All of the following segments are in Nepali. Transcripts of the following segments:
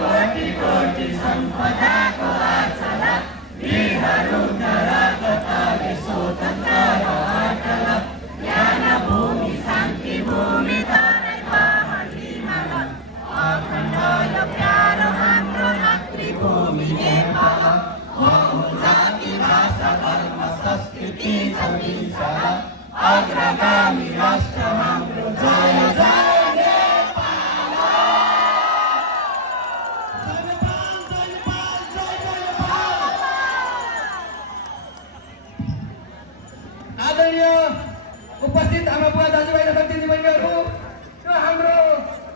कोटि कोटि सम्पदाको आचला वीरहरू नरागताले स्वतन्त्र र अटल ज्ञान भूमि शान्ति भूमि तराई पहाड हिमाल अखण्ड यो प्यारो हाम्रो मातृभूमि नेपाल बहु जाति भाषा धर्म संस्कृति छविन्छ अग्रगामी राष्ट्र हाम्रो जय जय उपस्थित आमा बुवा दाजुभाइ र दिदीबहिनीहरू यो हाम्रो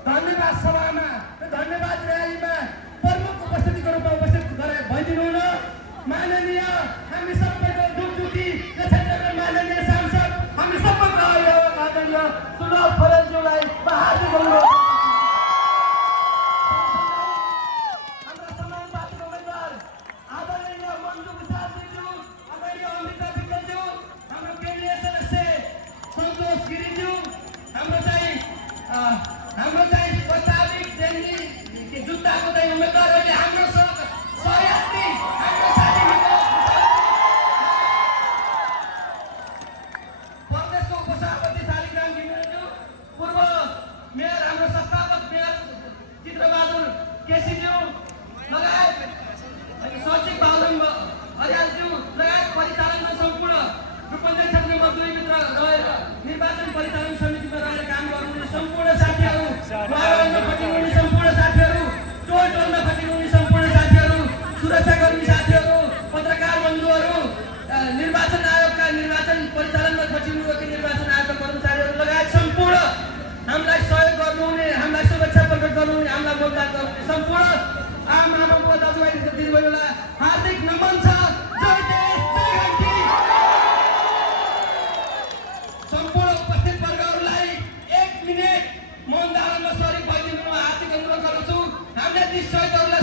धन्यवाद सभामा धन्यवाद र्यालीमा प्रमुख उपस्थितिको रूपमा उपस्थित भइदिनु हुन माननीय हामी सबैको ढुकढुकी यो क्षेत्रका माननीय सांसद हामी सबैको अभिभावक आदरणीय सुलभ फरेलज्यूलाई हार्दिक अनुरोध हाम्रो समाजवादीको उम्मेदवार आदरणीय मन्जु विशालज्यू आदरणीय अमृता विकलज्यू हाम्रो केन्द्रीय सदस्य सन्तोष गिरिज्यू हाम्रो चाहिँ प्रस्तावित जेन्जी जुत्ताको चाहिँ उम्मेदवारहरूले हाम्रो सहयात्री हाम्रो साथी प्रदेशको उपसभापति शालिग्राम घिमिरेज्यू पूर्व मेयर हाम्रो संस्थापक मेयर चित्रबहादुर केसीज्यू लगायत सचिव बालम अर्यालज्यू लगायत परिचालनमा सम्पूर्ण रूपन्देही क्षेत्र मजदुरीभित्र रहेर निर्वाचन परिचालन समितिमा रहेर काम गर्नुहुने सम्पूर्ण साथीहरू वातावरणमा खटिनुहुने सम्पूर्ण साथीहरू टोल टोलमा खटिनुहुने सम्पूर्ण साथीहरू सुरक्षाकर्मी साथीहरू पत्रकार बन्धुहरू निर्वाचन आयोगका निर्वाचन परिचालनमा खटिनुहुने निर्वाचन आयोगका कर्मचारीहरू लगायत सम्पूर्ण हामीलाई सहयोग गर्नुहुने हामीलाई शुभेच्छा प्रकट गर्नुहुने हामीलाई मोलभाग गर्नुहुने सम्पूर्ण आम आमा बुवा दाजुभाइ दिदीबहिनीलाई हार्दिक नमन छ। जय देश जय घन्टी। सम्पूर्ण उपस्थित वर्गहरूलाई 1 मिनेट मौन धारणमा सरिक भइदिनु हार्दिक अनुरोध गर्दछु। हामीले ती सहयोगहरूलाई